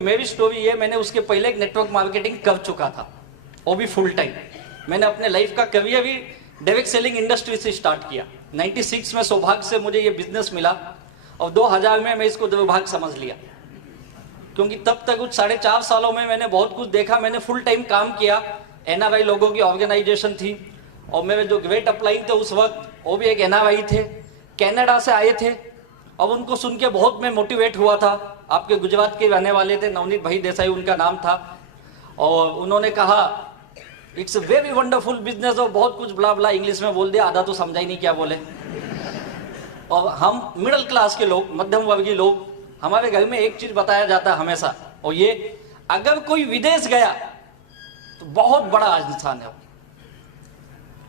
मेरी स्टोरी ये, मैंने उसके पहले एक नेटवर्क मार्केटिंग कर चुका था, वो भी फुल टाइम। मैंने अपने लाइफ का करियर भी डायरेक्ट सेलिंग इंडस्ट्री से स्टार्ट किया। 96 में सौभाग्य से मुझे ये बिजनेस मिला और 2000 में मैं इसको दुर्भाग्य समझ लिया, क्योंकि तब तक कुछ 4.5 सालों में मैंने बहुत कुछ देखा। मैंने फुल टाइम काम किया, NRI लोगों की ऑर्गेनाइजेशन थी और मेरे जो ग्रेट अपलाइन थे उस वक्त वो भी एक NRI थे, कनाडा से आए थे। अब उनको सुन के बहुत मैं मोटिवेट हुआ था। आपके गुजरात के रहने वाले थे, नवनीत भाई देसाई उनका नाम था, और उन्होंने कहा it's a very wonderful business, और बहुत कुछ ब्ला ब्ला इंग्लिश में बोल दिया, आधा तो समझा ही नहीं क्या बोले। और हम मिडिल क्लास के लोग, मध्यम वर्गीय लोग, हमारे घर में एक चीज बताया जाता है हमेशा, और ये अगर कोई विदेश गया तो बहुत बड़ा इंसान है,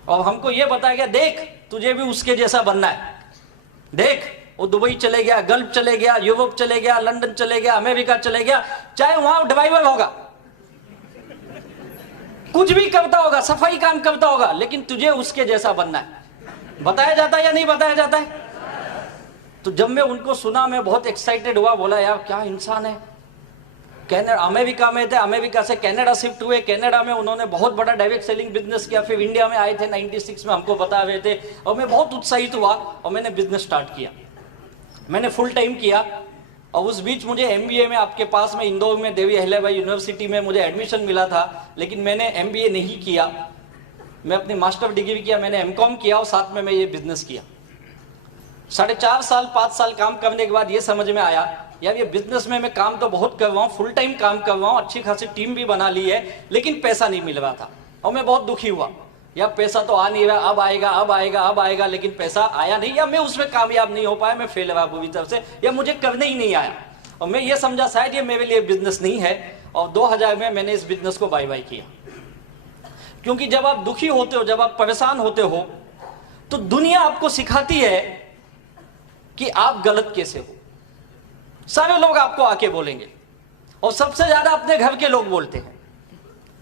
और हमको ये बताया गया देख तुझे भी उसके जैसा बनना है। देख वो दुबई चले गया, गल्फ चले गया, यूरोप चले गया, लंदन चले गया, अमेरिका चले गया, चाहे वहां ड्राइवर होगा, कुछ भी करता होगा, सफाई काम करता होगा, लेकिन तुझे उसके जैसा बनना है। बताया जाता है या नहीं बताया जाता है? तो जब मैं उनको सुना मैं बहुत एक्साइटेड हुआ, बोला यार क्या इंसान है। कनाडा, अमेरिका में थे, अमेरिका से कनाडा शिफ्ट हुए, कनाडा में उन्होंने बहुत बड़ा डायरेक्ट सेलिंग बिजनेस किया, फिर इंडिया में आए थे 96 में, हमको बता रहे थे, और मैं बहुत उत्साहित हुआ और मैंने बिजनेस स्टार्ट किया। मैंने फुल टाइम किया, और उस बीच मुझे MBA में आपके पास में इंदौर में देवी अहिल्याबाई यूनिवर्सिटी में मुझे एडमिशन मिला था, लेकिन मैंने MBA नहीं किया, मैं अपनी मास्टर डिग्री किया, मैंने MCOM किया और साथ में मैं ये बिजनेस किया। 4.5 साल 5 साल काम करने के बाद ये समझ में आया यार ये बिजनेस में मैं काम तो बहुत कर रहा हूँ, फुल टाइम काम कर रहा हूँ, अच्छी खासी टीम भी बना ली है, लेकिन पैसा नहीं मिल रहा था, और मैं बहुत दुखी हुआ। या पैसा तो आ नहीं रहा, अब आएगा अब आएगा अब आएगा, लेकिन पैसा आया नहीं, या मैं उसमें कामयाब नहीं हो पाया, मैं फेल हुआ पूरी तरफ से, या मुझे करने ही नहीं आया। और मैं ये समझा शायद ये मेरे लिए बिजनेस नहीं है, और 2000 में मैंने इस बिजनेस को बाय बाय किया। क्योंकि जब आप दुखी होते हो, जब आप परेशान होते हो, तो दुनिया आपको सिखाती है कि आप गलत कैसे हो। सारे लोग आपको आके बोलेंगे, और सबसे ज्यादा अपने घर के लोग बोलते हैं,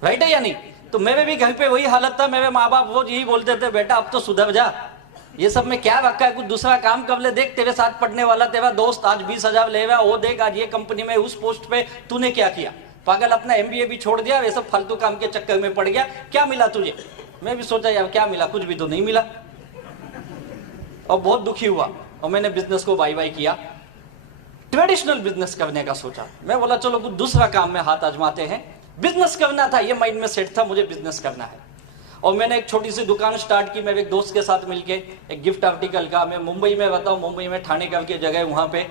राइट है या नहीं? तो मेरे भी घर पे वही हालत था, मेरे माँ बाप रोज यही बोलते थे बेटा अब तो सुधर जा, ये सब में क्या रखा है, कुछ दूसरा काम कर ले, देख तेरे साथ पढ़ने वाला तेरा दोस्त आज 20,000 ले रहा, वो देख आज ये कंपनी में उस पोस्ट पे, तूने क्या किया, पागल अपना MBA भी छोड़ दिया, ये सब फालतू काम के चक्कर में पड़ गया, क्या मिला तुझे? मैं भी सोचा यार क्या मिला, कुछ भी तो नहीं मिला, और बहुत दुखी हुआ, और मैंने बिजनेस को बाय बाय किया। ट्रेडिशनल बिजनेस करने का सोचा, मैं बोला चलो कुछ दूसरा काम में हाथ आजमाते हैं। बिजनेस करना था, ये माइंड में सेट था, मुझे बिजनेस करना है। और मैंने एक छोटी सी दुकान स्टार्ट की, मेरे एक दोस्त के साथ मिलके, एक गिफ्ट आर्टिकल का। मैं मुंबई में रहता हूँ, मुंबई में ठाणे करके जगह है वहाँ पे,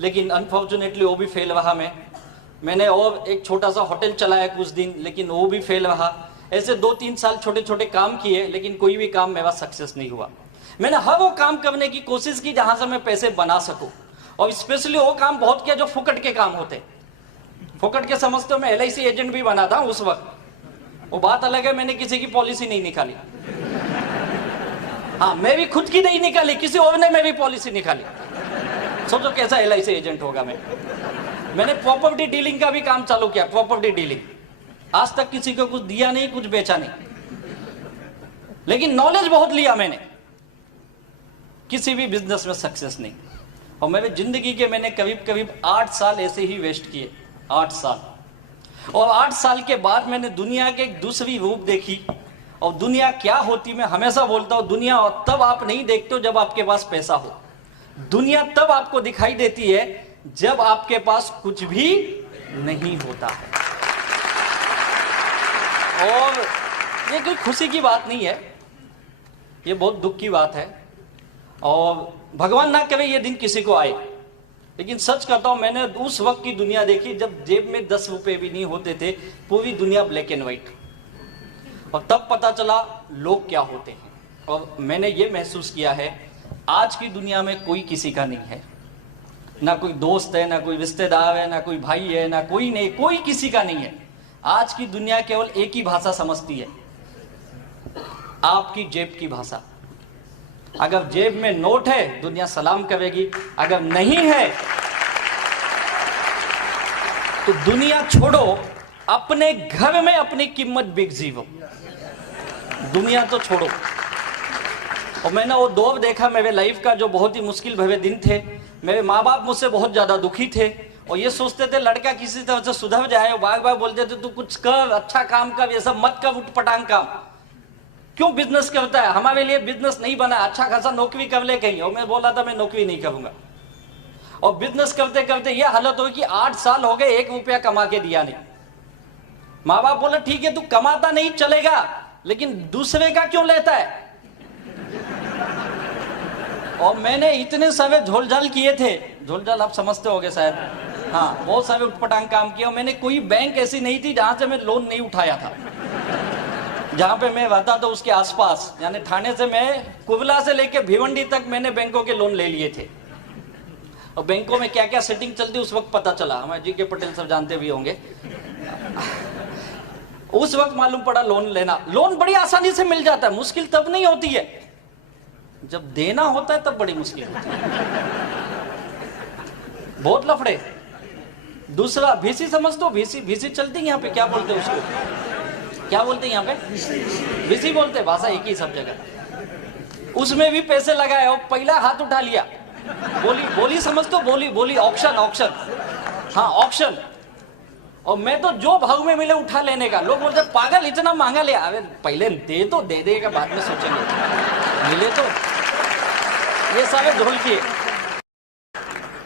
लेकिन अनफॉर्चुनेटली वो भी फेल रहा। मैंने और एक छोटा सा होटल चलाया कुछ दिन, लेकिन वो भी फेल रहा। ऐसे 2-3 साल छोटे छोटे काम किए, लेकिन कोई भी काम मेरा सक्सेस नहीं हुआ। मैंने हर वो काम करने की कोशिश की जहां से मैं पैसे बना सकूं, और स्पेशली वो काम बहुत किया जो फुकट के काम होते। फुकट के समझते हो, मैं LIC एजेंट भी बना था उस वक्त, वो बात अलग है, मैंने किसी की पॉलिसी नहीं निकाली। हाँ, मैं भी खुद की नहीं निकाली, किसी और ने मेरी पॉलिसी निकाली। सोचो कैसा LIC एजेंट होगा मैं। मैंने प्रॉपर्टी डीलिंग का भी काम चालू किया, प्रॉपर्टी डीलिंग। आज तक किसी को कुछ दिया नहीं, कुछ बेचा नहीं, लेकिन नॉलेज बहुत लिया मैंने, किसी भी बिजनेस में सक्सेस नहीं। और मेरे जिंदगी के मैंने करीब 8 साल ऐसे ही वेस्ट किए, 8 साल। और 8 साल के बाद मैंने दुनिया के एक दूसरी रूप देखी, और दुनिया क्या होती, मैं हमेशा बोलता हूं दुनिया तब आप नहीं देखते हो जब आपके पास पैसा हो, दुनिया तब आपको दिखाई देती है जब आपके पास कुछ भी नहीं होता है। और ये कोई खुशी की बात नहीं है, ये बहुत दुख की बात है, और भगवान ना करे ये दिन किसी को आए। लेकिन सच कहता हूं, मैंने उस वक्त की दुनिया देखी जब जेब में 10 रुपए भी नहीं होते थे, पूरी दुनिया ब्लैक एंड व्हाइट, और तब पता चला लोग क्या होते हैं। और मैंने ये महसूस किया है आज की दुनिया में कोई किसी का नहीं है, ना कोई दोस्त है, ना कोई रिश्तेदार है, ना कोई भाई है, ना कोई नहीं, कोई किसी का नहीं है। आज की दुनिया केवल एक ही भाषा समझती है, आपकी जेब की भाषा। अगर जेब में नोट है दुनिया सलाम करेगी, अगर नहीं है तो दुनिया छोड़ो, अपने घर में अपनी कीमत बिक जीवो, दुनिया तो छोड़ो। और मैंने वो दौर देखा मेरे लाइफ का जो बहुत ही मुश्किल भरे दिन थे। मेरे माँ बाप मुझसे बहुत ज्यादा दुखी थे, और ये सोचते थे लड़का किसी तरह से सुधर जाए, बार बार बोलते थे तू कुछ कर, अच्छा काम कर, ये सब मत कर उठपटांग काम। क्यों बिजनेस करता है? हमारे लिए बिजनेस नहीं बना, अच्छा खासा नौकरी कर ले कहीं। और मैं बोला था मैं नौकरी नहीं करूंगा। और बिजनेस करते करते ये हालत हुई कि 8 साल हो गए 1 रुपया कमा के दिया नहीं। माँ बाप बोले ठीक है तू कमाता नहीं चलेगा, लेकिन दूसरे का क्यों लेता है? और मैंने इतने सारे झोलझाल किए थे, झोलझाल आप समझते होंगे शायद, हाँ, बहुत सारे उठपटांग काम किया। मैंने कोई बैंक ऐसी नहीं थी जहां से मैं लोन नहीं उठाया था। जहां पे मैं रहता था उसके आसपास, यानी थाने से मैं कुबला से लेके भिवंडी तक मैंने बैंकों के लोन ले लिए थे। और बैंकों में क्या क्या सेटिंग चलती उस वक्त पता चला, हमारे जी के पटेल सब जानते भी होंगे। उस वक्त मालूम पड़ा लोन लेना, लोन बड़ी आसानी से मिल जाता है, मुश्किल तब नहीं होती है, जब देना होता है तब बड़ी मुश्किल होती है, बहुत लफड़े। दूसरा VC समझ दो, VC चलती है यहाँ पे, क्या बोलते हैं उसको, क्या बोलते हैं यहाँ पे? VC बोलते हैं, भाषा एक ही सब जगह। उसमें भी पैसे लगाए और पहला हाथ उठा लिया, बोली समझ दो, बोली ऑक्शन, हाँ ऑक्शन। और मैं तो जो भाव में मिले उठा लेने का। लोग बोलते पागल इतना महंगा ले, अरे पहले दे देगा, बाद में सोचेंगे, मिले तो। ये सारे ढोल किए।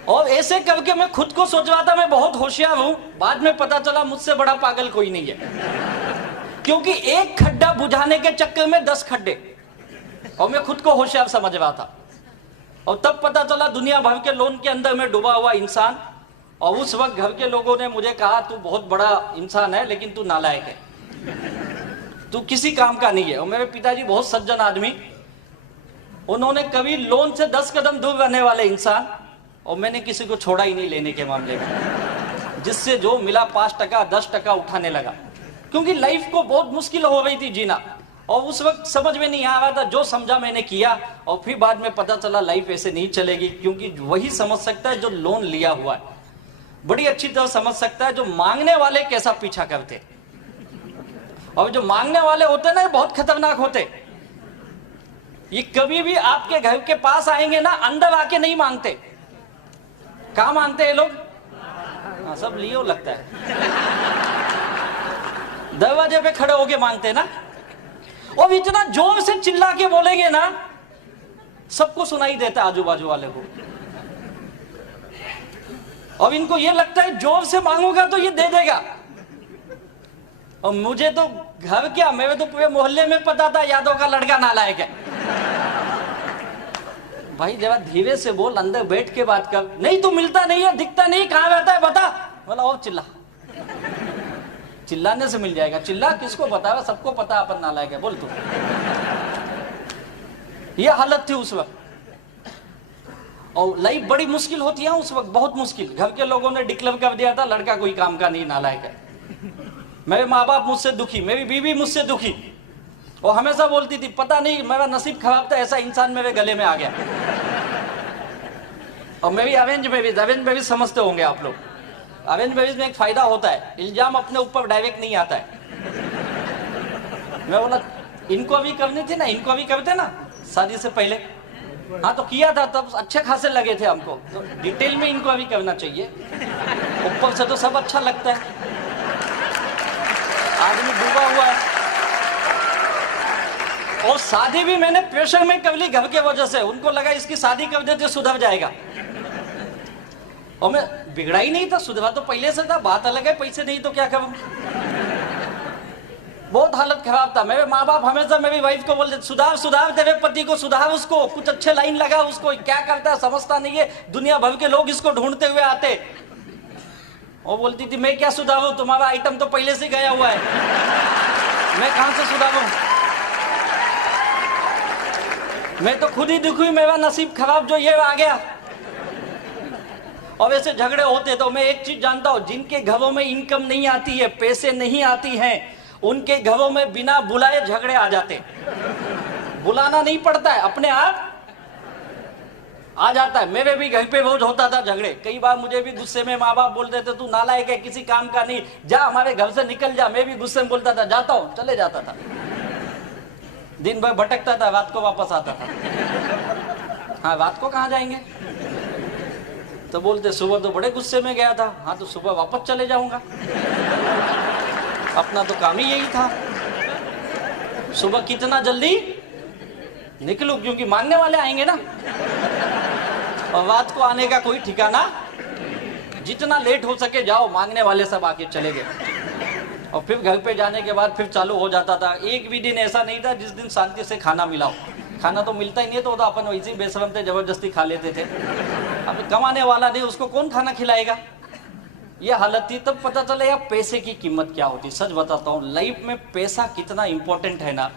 और ऐसे करके मैं खुद को सोचवाता मैं बहुत होशियार हूं, बाद में पता चला मुझसे बड़ा पागल कोई नहीं है। क्योंकि एक खड्डा बुझाने के चक्कर में 10 खड्डे, और मैं खुद को होशियार समझ रहा था। और तब पता चला दुनिया भर के लोन के अंदर में डूबा हुआ इंसान। और उस वक्त घर के लोगों ने मुझे कहा तू बहुत बड़ा इंसान है लेकिन तू नालायक है, तू किसी काम का नहीं है। और मेरे पिताजी बहुत सज्जन आदमी, उन्होंने कभी लोन से 10 कदम दूर रहने वाले इंसान, और मैंने किसी को छोड़ा ही नहीं लेने के मामले में। जिससे जो मिला 5% 10% उठाने लगा, क्योंकि लाइफ को बहुत मुश्किल हो रही थी जीना। और उस वक्त समझ में नहीं आ रहा था, जो समझा मैंने किया। और फिर बाद में पता चला लाइफ ऐसे नहीं चलेगी, क्योंकि वही समझ सकता है जो लोन लिया हुआ है, बड़ी अच्छी तरह समझ सकता है जो मांगने वाले कैसा पीछा करते। और जो मांगने वाले होते ना बहुत खतरनाक होते। ये कभी भी आपके घर के पास आएंगे ना, अंदर आके नहीं मांगते। कहां मांगते हैं लोग? हाँ, सब लियो लगता है, दरवाजे पे खड़े होके मांगते ना। और इतना जोर से चिल्ला के बोलेंगे ना, सबको सुनाई देता है, आजू बाजू वाले को। और इनको ये लगता है जोर से मांगूंगा तो ये दे देगा। और मुझे तो घर क्या, मेरे तो पूरे मोहल्ले में पता था यादव का लड़का नालायक है। भाई जरा धीरे से बोल, अंदर बैठ के बात कर। नहीं तू मिलता नहीं है, दिखता नहीं, कहां रहता है बता। बोला और चिल्लाने से मिल जाएगा। चिल्ला किसको बताया? सबको पता अपन नालायक है, बोल तू। ये हालत थी उस वक्त। और लाइफ बड़ी मुश्किल होती है उस वक्त, बहुत मुश्किल। घर के लोगों ने डिक्लेयर कर दिया था लड़का कोई काम का नहीं, नालायक है। मेरे माँ बाप मुझसे दुखी, मेरी बीवी मुझसे दुखी। और हमेशा बोलती थी पता नहीं मेरा नसीब खराब था, ऐसा इंसान मेरे गले में आ गया। और मेरी अरेंज मैरिज समझते होंगे आप लोग। अरेंज मैरिज में एक फायदा होता है, इल्जाम अपने ऊपर डायरेक्ट नहीं आता है। मैं बोला इनको भी करनी थी ना, इनको भी करते ना शादी से पहले। हाँ तो किया था, तब अच्छे खासे लगे थे हमको। तो डिटेल में इनको अभी करना चाहिए, ऊपर से तो सब अच्छा लगता है, आदमी डूबा हुआ है। और शादी भी मैंने प्रेशर में कर ली घर के वजह से। उनको लगा इसकी शादी कर देते सुधर जाएगा। और मैं बिगड़ा ही नहीं था, सुधरा तो पहले से था, बात अलग है, पैसे नहीं तो क्या करूं। बहुत हालत खराब था। मेरे माँ बाप हमेशा मेरी वाइफ को बोलते सुधार तेरे पति को, सुधार उसको, कुछ अच्छे लाइन लगा उसको, क्या करता है समझता नहीं है, दुनिया भर के लोग इसको ढूंढते हुए आते। और बोलती थी मैं क्या सुधारूं, तुम्हारा आइटम तो पहले से गया हुआ है, मैं कहां से सुधारूं। मैं तो खुद ही दुखी, मेरा नसीब खराब जो ये आ गया। और वैसे झगड़े होते तो मैं एक चीज जानता हूं, जिनके घरों में इनकम नहीं आती है, पैसे नहीं आती हैं, उनके घरों में बिना बुलाए झगड़े आ जाते। बुलाना नहीं पड़ता है, अपने आप आ जाता है। मेरे भी घर पे रोज होता था झगड़े। कई बार मुझे भी गुस्से में माँ बाप बोलते थे तू नालायक है, किसी काम का नहीं, जा हमारे घर से निकल जा। मैं भी गुस्से में बोलता था जाता हूं, चले जाता था। दिन भर भटकता था, रात को वापस आता था। हाँ रात को कहां जाएंगे, तो बोलते सुबह तो बड़े गुस्से में गया था। हाँ तो सुबह वापस चले जाऊंगा, अपना तो काम ही यही था। सुबह कितना जल्दी निकलूं, क्योंकि मांगने वाले आएंगे ना, और रात को आने का कोई ठिकाना। जितना लेट हो सके जाओ, मांगने वाले सब आके चले गए। और फिर घर पे जाने के बाद फिर चालू हो जाता था। एक भी दिन ऐसा नहीं था जिस दिन शांति से खाना मिला हो। खाना तो मिलता ही नहीं, तो अपन वैसे ही बेशरम थे, जबरदस्ती खा लेते थे। अब कमाने वाला नहीं, उसको कौन खाना खिलाएगा। ये हालत थी। तब पता चला यार पैसे की कीमत क्या होती। सच बताता हूँ, लाइफ में पैसा कितना इंपॉर्टेंट है ना,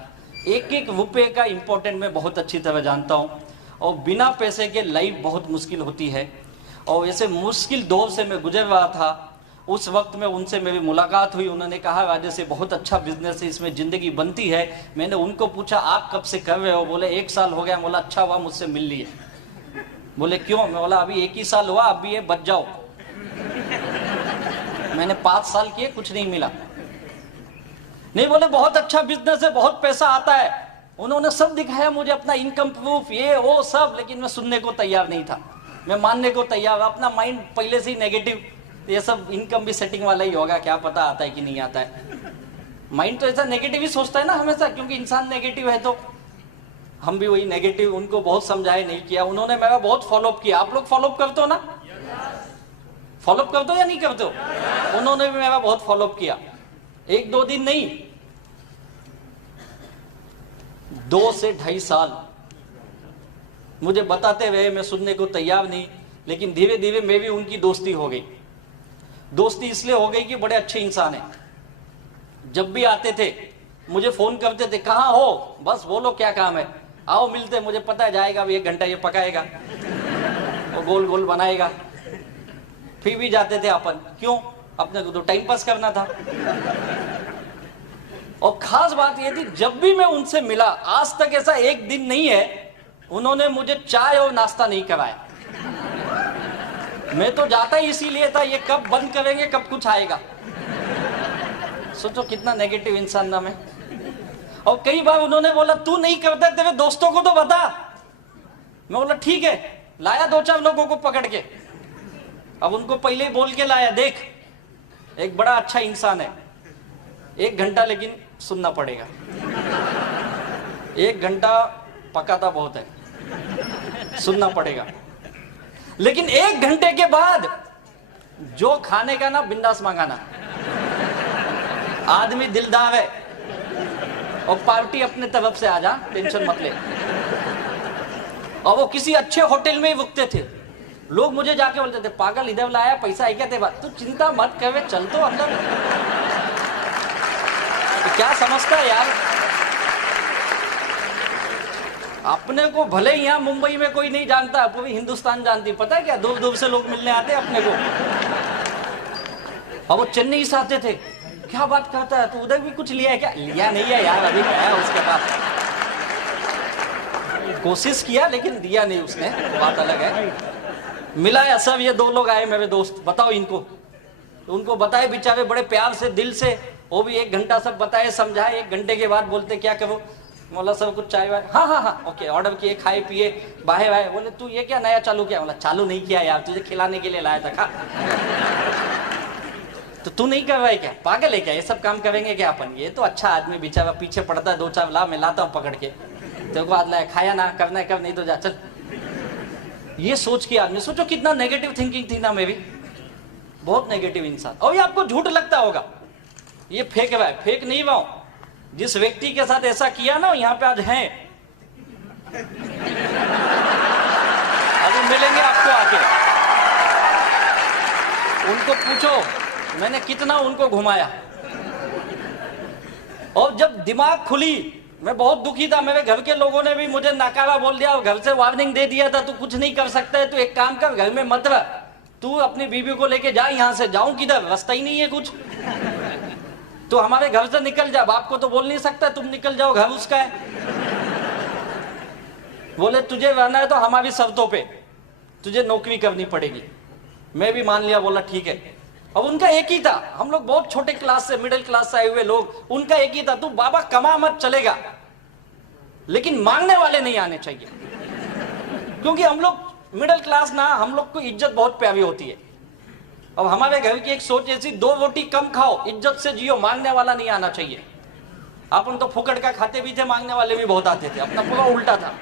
एक एक रुपये का इंपॉर्टेंट मैं बहुत अच्छी तरह जानता हूँ। और बिना पैसे के लाइफ बहुत मुश्किल होती है। और ऐसे मुश्किल दौर से मैं गुजर रहा था, उस वक्त में उनसे मेरी मुलाकात हुई। उन्होंने कहा राजेश से बहुत अच्छा बिजनेस है, इसमें ज़िंदगी बनती है। मैंने उनको पूछा आप कब से कर रहे हो। बोले 1 साल हो गया। बोला अच्छा हुआ मुझसे मिल लिए। बोले क्यों। मैं बोला अभी 1 ही साल हुआ, अभी ये बच जाओ। मैंने 5 साल किए, कुछ नहीं मिला। नहीं, बोले बहुत अच्छा बिजनेस है, बहुत पैसा आता है। उन्होंने सब दिखाया मुझे, अपना इनकम प्रूफ, ये वो सब, लेकिन मैं सुनने को तैयार नहीं था। मैं मानने को तैयार, अपना माइंड पहले से ही नेगेटिव। ये सब इनकम भी सेटिंग वाला ही होगा, क्या पता आता है कि नहीं आता है। माइंड तो ऐसा नेगेटिव ही सोचता है ना हमेशा, क्योंकि इंसान नेगेटिव है। तो हम भी वही नेगेटिव। उनको बहुत समझाया, नहीं किया। उन्होंने मेरा बहुत फॉलोअप किया। आप लोग फॉलोअप करते हो ना, फॉलोअप करते हो या नहीं करते हो। उन्होंने भी मेरा बहुत फॉलोअप किया। 1-2 दिन नहीं, 2 से 2.5 साल मुझे बताते रहे। मैं सुनने को तैयार नहीं, लेकिन धीरे धीरे मैं भी उनकी दोस्ती हो गई। दोस्ती इसलिए हो गई कि बड़े अच्छे इंसान हैं। जब भी आते थे मुझे फोन करते थे, कहाँ हो, बस बोलो क्या काम है, आओ मिलते। मुझे पता है जाएगा अभी 1 घंटा ये पकाएगा और गोल गोल बनाएगा। फिर भी जाते थे अपन, क्यों, अपने को तो टाइम पास करना था। और खास बात ये थी, जब भी मैं उनसे मिला, आज तक ऐसा एक दिन नहीं है उन्होंने मुझे चाय और नाश्ता नहीं कराया। मैं तो जाता ही इसीलिए था, ये कब बंद करेंगे, कब कुछ आएगा। सोचो कितना नेगेटिव इंसान ना मैं। और कई बार उन्होंने बोला तू नहीं करता, तेरे दोस्तों को तो बता। मैं बोला ठीक है। लाया 2-4 लोगों को पकड़ के। अब उनको पहले ही बोल के लाया, देख एक बड़ा अच्छा इंसान है, 1 घंटा लेकिन सुनना पड़ेगा। 1 घंटा पकाता बहुत है, सुनना पड़ेगा। लेकिन 1 घंटे के बाद जो खाने का ना, बिंदास मंगाना। आदमी दिलदार है, और पार्टी अपने तरफ से आ जा, टेंशन मत ले। और वो किसी अच्छे होटल में ही रुकते थे। लोग मुझे जाके बोलते थे पागल इधर लाया, पैसा है क्या तेरे पास। तू चिंता मत कर, चल तो अंदर। तो क्या समझता है यार, अपने को भले ही यहाँ मुंबई में कोई नहीं जानता, पूरी हिंदुस्तान जानती। पता है क्या, दूर दूर से लोग मिलने आते हैं अपने को। और वो चेन्नई से आते थे, क्या बात करता है तू, उधर भी कुछ लिया है क्या। लिया नहीं है यार, अभी है उसके पास। कोशिश किया लेकिन दिया नहीं उसने, बात अलग है। मिला है सब। ये 2 लोग आए मेरे दोस्त, बताओ इनको। तो उनको बताए बेचारे बड़े प्यार से, दिल से। वो भी 1 घंटा सब बताए, समझाए। 1 घंटे के बाद बोलते क्या करो। बोला सब कुछ चाय वाय, हाँ हाँ हाँ ओके, ऑर्डर किए, खाए पिए, बाहे बाहे। बोले तू ये क्या नया चालू किया। बोला चालू नहीं किया यार, तुझे खिलाने के लिए लाया था, खा। तो तू नहीं कर रहा है क्या, पागल है क्या, ये सब काम करेंगे क्या अपन। ये तो अच्छा आदमी बेचारा पीछे पड़ता है, 2-4 ला, मैं लाता हूँ पकड़ के। तेरे को आज लाया, खाया ना, करना है कर, नहीं तो जा चल। ये सोच के आदमी, सोचो कितना नेगेटिव थिंकिंग थी ना मेरी, बहुत नेगेटिव इंसान। और ये आपको झूठ लगता होगा, ये फेक रहा है, फेक नहीं रहा। जिस व्यक्ति के साथ ऐसा किया ना, यहाँ पे आज हैं, अभी मिलेंगे आपको आके। उनको पूछो मैंने कितना उनको घुमाया। और जब दिमाग खुली, मैं बहुत दुखी था। मेरे घर के लोगों ने भी मुझे नकारा बोल दिया और घर से वार्निंग दे दिया था, तू कुछ नहीं कर सकता है, तू एक काम कर, घर में मत रह, तू अपनी बीवी को लेके जा यहाँ से। जाऊं किधर, रास्ता ही नहीं है कुछ। तो हमारे घर से निकल जा, बाप को तो बोल नहीं सकता तुम निकल जाओ, घर उसका है। बोले तुझे रहना है तो हमारी शर्तों पे, तुझे नौकरी करनी पड़ेगी। मैं भी मान लिया, बोला ठीक है। अब उनका एक ही था, हम लोग बहुत छोटे क्लास से, मिडिल क्लास से आए हुए लोग, उनका एक ही था, तू बाबा कमा मत चलेगा, लेकिन मांगने वाले नहीं आने चाहिए। क्योंकि हम लोग मिडिल क्लास ना, हम लोग को इज्जत बहुत प्यारी होती है। अब हमारे घर की एक सोच ऐसी, 2 रोटी कम खाओ, इज्जत से जियो, मांगने वाला नहीं आना चाहिए। अपन तो फुकट का खाते भी थे, मांगने वाले भी बहुत आते थे, अपना पूरा उल्टा था।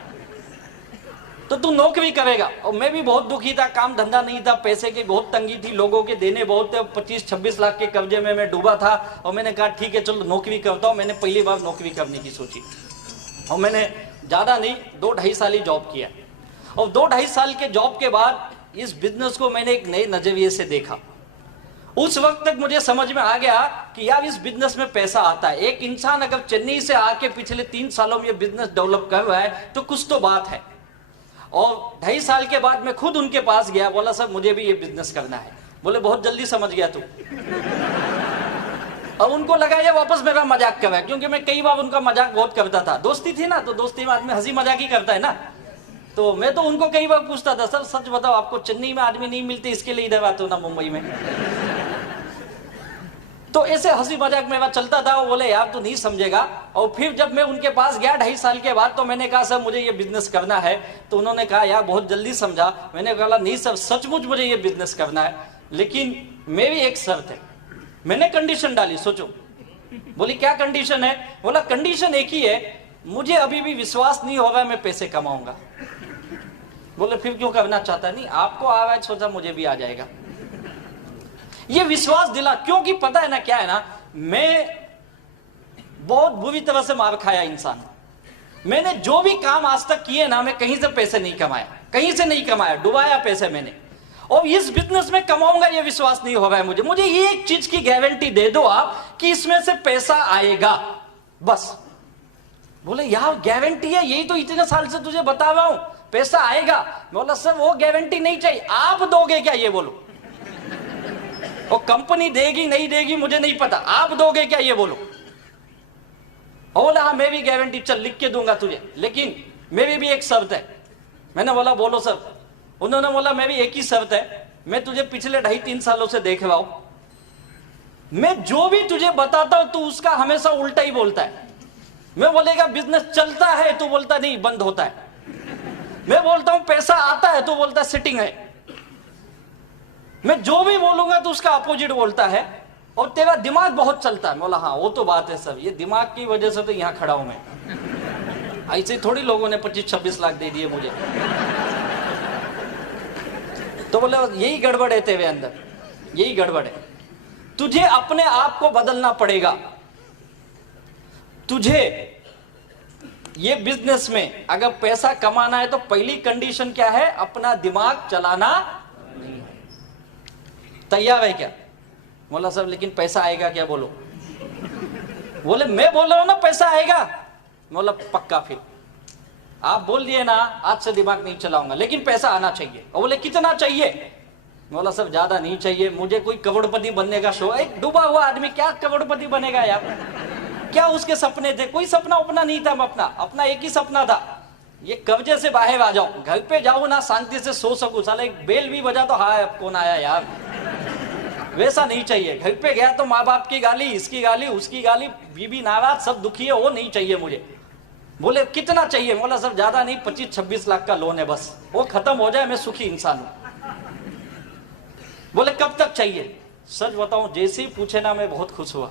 तो तू नौकरी करेगा। और मैं भी बहुत दुखी था, काम धंधा नहीं था, पैसे की बहुत तंगी थी, लोगों के देने बहुत थे, 25-26 लाख के कर्जे में मैं डूबा था। और मैंने कहा ठीक है चलो नौकरी करता हूँ। मैंने पहली बार नौकरी करने की सोची और मैंने ज्यादा नहीं 2-2.5 साल ही जॉब किया। और 2-2.5 साल के जॉब के बाद इस बिजनेस को मैंने एक नए नजरिए से देखा। उस वक्त तक मुझे समझ में आ गया कि यार इस बिजनेस में पैसा आता है। एक इंसान अगर चेन्नई से आके पिछले 3 सालों में ये बिजनेस डेवलप कर रहा है तो कुछ तो बात है। और 2.5 साल के बाद मैं खुद उनके पास गया, बोला सर मुझे भी ये बिजनेस करना है। बोले बहुत जल्दी समझ गया तू। अब उनको लगा ये वापस मेरा मजाक कर रहा है, क्योंकि मैं कई बार उनका मजाक बहुत करता था। दोस्ती थी ना, तो दोस्ती में आदमी हंसी मजाक ही करता है ना। तो मैं तो उनको कई बार पूछता था, सर सच बताओ आपको चेन्नई में आदमी नहीं मिलते, इसके लिए इधर आते हो ना मुंबई में। तो ऐसे हंसी मजाक मेरा चलता था। वो बोले यार तू नहीं समझेगा। और फिर जब मैं उनके पास गया 2.5 साल के बाद, तो मैंने कहा सर मुझे ये बिजनेस करना है। तो उन्होंने कहा यार बहुत जल्दी समझा। मैंने कहा नहीं सर सचमुच मुझे ये बिजनेस करना है, लेकिन मेरी एक शर्त है। मैंने कंडीशन डाली, सोचो। बोली क्या कंडीशन है? बोला कंडीशन एक ही है, मुझे अभी भी विश्वास नहीं होगा मैं पैसे कमाऊंगा। बोले फिर क्यों करना चाहता? नहीं आपको आ रहा है, सोचा मुझे भी आ जाएगा। ये विश्वास दिला, क्योंकि पता है ना क्या है ना, मैं बहुत बुरी तरह से मार खाया इंसान। मैंने जो भी काम आज तक किए ना, मैं कहीं से पैसे नहीं कमाया, कहीं से नहीं कमाया, डुबाया पैसे मैंने। और इस बिजनेस में कमाऊंगा ये विश्वास नहीं हो रहा है मुझे। मुझे ये एक चीज की गारंटी दे दो आप कि इसमें से पैसा आएगा, बस। बोले यार गारंटी है, यही तो इतने साल से तुझे बता रहा हूं पैसा आएगा। बोला सर वो गारंटी नहीं चाहिए, आप दोगे क्या ये बोलो। और कंपनी देगी नहीं देगी मुझे नहीं पता, आप दोगे क्या ये बोलो। बोला हाँ मैं भी गारंटी चल लिख के दूंगा तुझे, लेकिन मेरी भी एक शर्त है। मैंने बोला बोलो सर। उन्होंने बोला मैं भी एक ही शर्त है, मैं तुझे पिछले 2.5-3 सालों से देख रहा हूं, मैं जो भी तुझे बताता हूं तू उसका हमेशा उल्टा ही बोलता है। मैं बोलेगा बिजनेस चलता है तो बोलता नहीं बंद होता है। मैं बोलता हूं पैसा आता है तो बोलता सिटिंग है। मैं जो भी बोलूंगा तो उसका अपोजिट बोलता है। और तेरा दिमाग बहुत चलता है। बोला हाँ वो तो बात है सर, ये दिमाग की वजह से तो यहां खड़ा हूं मैं। ऐसे थोड़ी लोगों ने 25-26 लाख दे दिए मुझे। तो बोले यही गड़बड़ है तेरे अंदर, यही गड़बड़ है। तुझे अपने आप को बदलना पड़ेगा। तुझे ये बिजनेस में अगर पैसा कमाना है तो पहली कंडीशन क्या है? अपना दिमाग चलाना नहीं है। तैयार है क्या? बोला सर लेकिन पैसा आएगा क्या? बोलो। बोले मैं बोल रहा हूं ना पैसा आएगा। बोला पक्का। फिर आप बोल दिए ना आज से दिमाग नहीं चलाऊंगा, लेकिन पैसा आना चाहिए। और बोले कितना चाहिए? बोला सर ज्यादा नहीं चाहिए, मुझे कोई करोड़पति बनने का शौक। एक डूबा हुआ आदमी क्या करोड़पति बनेगा यार? क्या उसके सपने थे? कोई सपना उपना नहीं था। अपना एक ही सपना था, ये कर्जे से बाहर आ जाओ, घर पे जाऊं ना शांति से सो सकूं। साला एक बेल भी बजा तो हाँ कौन आया यार, वैसा नहीं चाहिए। घर पे गया तो माँ बाप की गाली, इसकी गाली, उसकी गाली, बीबी नाराज, सब दुखी है, वो नहीं चाहिए मुझे। बोले कितना चाहिए? बोला सर ज्यादा नहीं, 25-26 लाख का लोन है, बस वो खत्म हो जाए, मैं सुखी इंसान हूं। बोले कब तक चाहिए? सच बताऊं जैसे ही पूछे ना मैं बहुत खुश हुआ।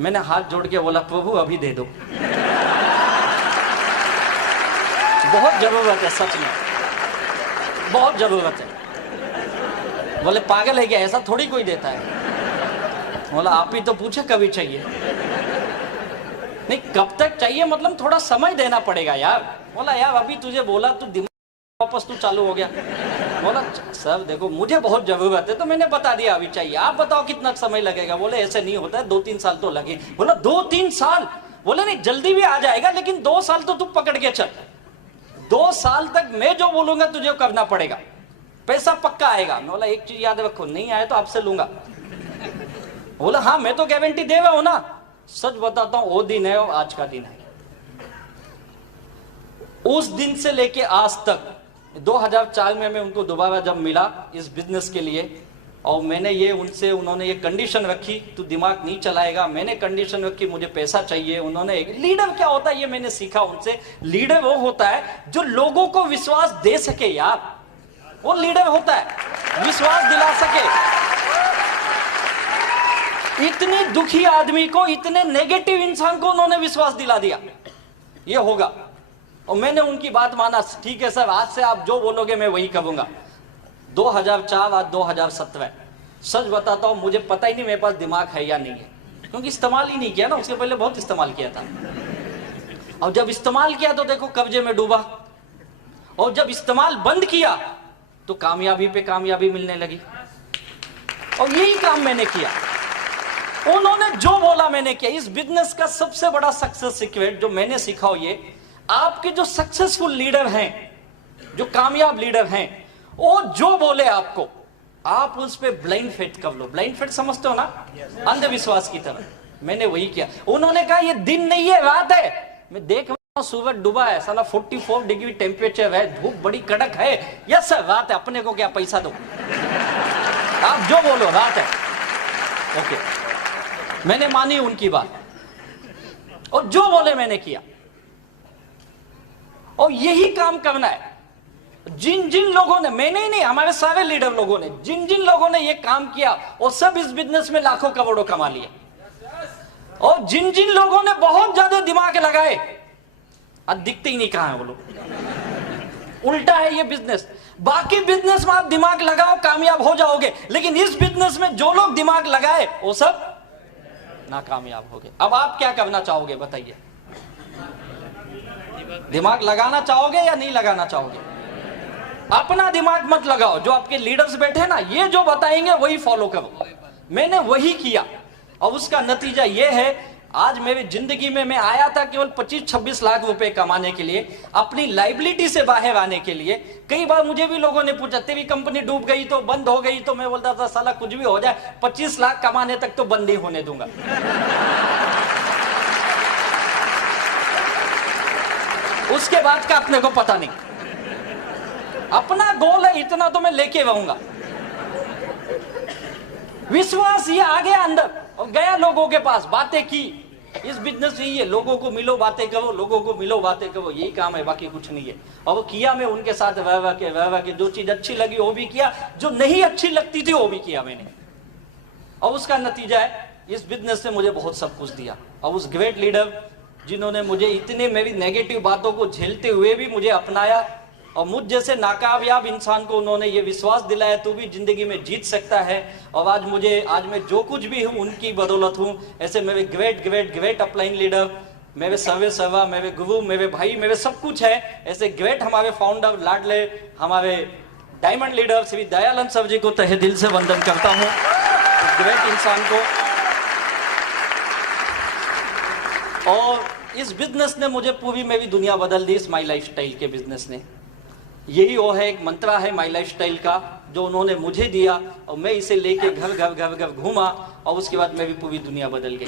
मैंने हाथ जोड़ के बोला प्रभु अभी दे दो, बहुत जरूरत है, सच में बहुत जरूरत है। बोले पागल है क्या, ऐसा थोड़ी कोई देता है। बोला आप ही तो पूछे कभी चाहिए। नहीं कब तक चाहिए मतलब थोड़ा समय देना पड़ेगा यार। बोला यार अभी तुझे बोला तू दिमाग वापस तू चालू हो गया। बोला सर देखो मुझे बहुत जरूरत है तो मैंने बता दिया अभी चाहिए, आप बताओ कितना समय लगेगा। बोले ऐसे नहीं होता है, 2-3 साल तो लगे। बोला 2-3 साल? बोले नहीं जल्दी भी आ जाएगा, लेकिन 2 साल तो तू पकड़ के चल। 2 साल तक मैं जो बोलूंगा तुझे करना पड़ेगा, पैसा पक्का आएगा। बोला एक चीज याद रखो, नहीं आए तो आपसे लूंगा। बोला हाँ मैं तो गारंटी दे रहा हूं ना। सच बताता हूं वो दिन है और आज का दिन है। उस दिन से लेके आज तक 2004 में मैं उनको दोबारा जब मिला इस बिजनेस के लिए, और मैंने ये उनसे, उन्होंने ये कंडीशन रखी, तू दिमाग नहीं चलाएगा। मैंने कंडीशन रखी, मुझे पैसा चाहिए। उन्होंने, लीडर क्या होता है ये मैंने सीखा उनसे। लीडर वो होता है जो लोगों को विश्वास दे सके यार, वो लीडर होता है, विश्वास दिला सके। इतनी दुखी आदमी को, इतने नेगेटिव इंसान को उन्होंने विश्वास दिला दिया ये होगा। और मैंने उनकी बात माना, ठीक है सर, आज से आप जो बोलोगे मैं वही करूंगा। 2004 आज 2017, सच बताता हूं मुझे पता ही नहीं मेरे पास दिमाग है या नहीं है, क्योंकि इस्तेमाल ही नहीं किया ना। उसके पहले बहुत इस्तेमाल किया था, और जब इस्तेमाल किया तो देखो कब्जे में डूबा, और जब इस्तेमाल बंद किया तो कामयाबी पे कामयाबी मिलने लगी। और यही काम मैंने किया, उन्होंने जो बोला मैंने किया। इस बिजनेस का सबसे बड़ा सक्सेस सीक्रेट जो मैंने सीखा हो, ये आपके जो सक्सेसफुल लीडर हैं, जो कामयाब लीडर हैं, वो जो बोले आपको, आप उस पे ब्लाइंड फेथ कर लो। ब्लाइंड फेथ समझते हो ना, अंधविश्वास की तरह। मैंने वही किया। उन्होंने कहा ये दिन नहीं है, रात है। मैं देख रहा हूं सूरज डूबा है, साला 44 डिग्री टेम्परेचर है, धूप बड़ी कड़क है। यस सर, रात है, अपने को क्या पैसा दो, आप जो बोलो, रात है। ओके, मैंने मानी उनकी बात, और जो बोले मैंने किया। और यही काम करना है। जिन जिन लोगों ने, मैंने ही नहीं, हमारे सारे लीडर लोगों ने, जिन जिन लोगों ने ये काम किया, वो सब इस बिजनेस में लाखों करोड़ों कमा लिए। और जिन जिन लोगों ने बहुत ज्यादा दिमाग लगाए, आज दिखते ही नहीं कहां है वो लोग। उल्टा है ये बिजनेस। बाकी बिजनेस में आप दिमाग लगाओ कामयाब हो जाओगे, लेकिन इस बिजनेस में जो लोग दिमाग लगाए वो सब नाकामयाब हो गए। अब आप क्या करना चाहोगे बताइए? दिमाग लगाना चाहोगे या नहीं लगाना चाहोगे? अपना दिमाग मत लगाओ, जो आपके लीडर्स बैठे ना, ये जो बताएंगे वही फॉलो करो। मैंने वही किया, और उसका नतीजा ये है, आज मेरी जिंदगी में मैं आया था केवल 25-26 लाख रुपए कमाने के लिए, अपनी लाइबिलिटी से बाहर आने के लिए। कई बार मुझे भी लोगों ने पूछा, तेरी कंपनी डूब गई तो, बंद हो गई तो, मैं बोलता था साला कुछ भी हो जाए, 25 लाख कमाने तक तो बंद नहीं होने दूंगा। उसके बाद का अपने को पता नहीं। अपना गोल है, इतना तो मैं लेके रहूंगा। विश्वास ये आ गया अंदर, और गया लोगों के पास, बातें की। इस बिजनेस यही है, लोगों को मिलो बातें करो, लोगों को मिलो बातें करो, यही काम है, बाकी कुछ नहीं है। और वो किया मैं उनके साथ, वह के जो चीज अच्छी लगी वो भी किया, जो नहीं अच्छी लगती थी वो भी किया मैंने। और उसका नतीजा है, इस बिजनेस ने मुझे बहुत सब कुछ दिया। और उस ग्रेट लीडर जिन्होंने मुझे इतने मेरी नेगेटिव बातों को झेलते हुए भी मुझे अपनाया, और मुझ जैसे नाकामयाब इंसान को उन्होंने ये विश्वास दिलाया तू भी जिंदगी में जीत सकता है। और आज मैं जो कुछ भी हूँ उनकी बदौलत हूँ। ऐसे मेरे ग्रेट अपलाइन लीडर, मेरे सर्वा, मेरे गुरु, मेरे भाई, मेरे सब कुछ है। ऐसे ग्रेट हमारे फाउंडर, लाडले हमारे diamond leader Shri Dayanand sir ji को तहे दिल से वंदन करता हूँ, ग्रेट इंसान को। और इस बिजनेस ने मुझे पूरी मेरी दुनिया बदल दी, इस माई लाइफ स्टाइल के बिजनेस ने। यही वो है, एक मंत्रा है माई लाइफ स्टाइल का, जो उन्होंने मुझे दिया, और मैं इसे लेके घर घर घूमा, और उसके बाद मेरी पूरी दुनिया बदल गई।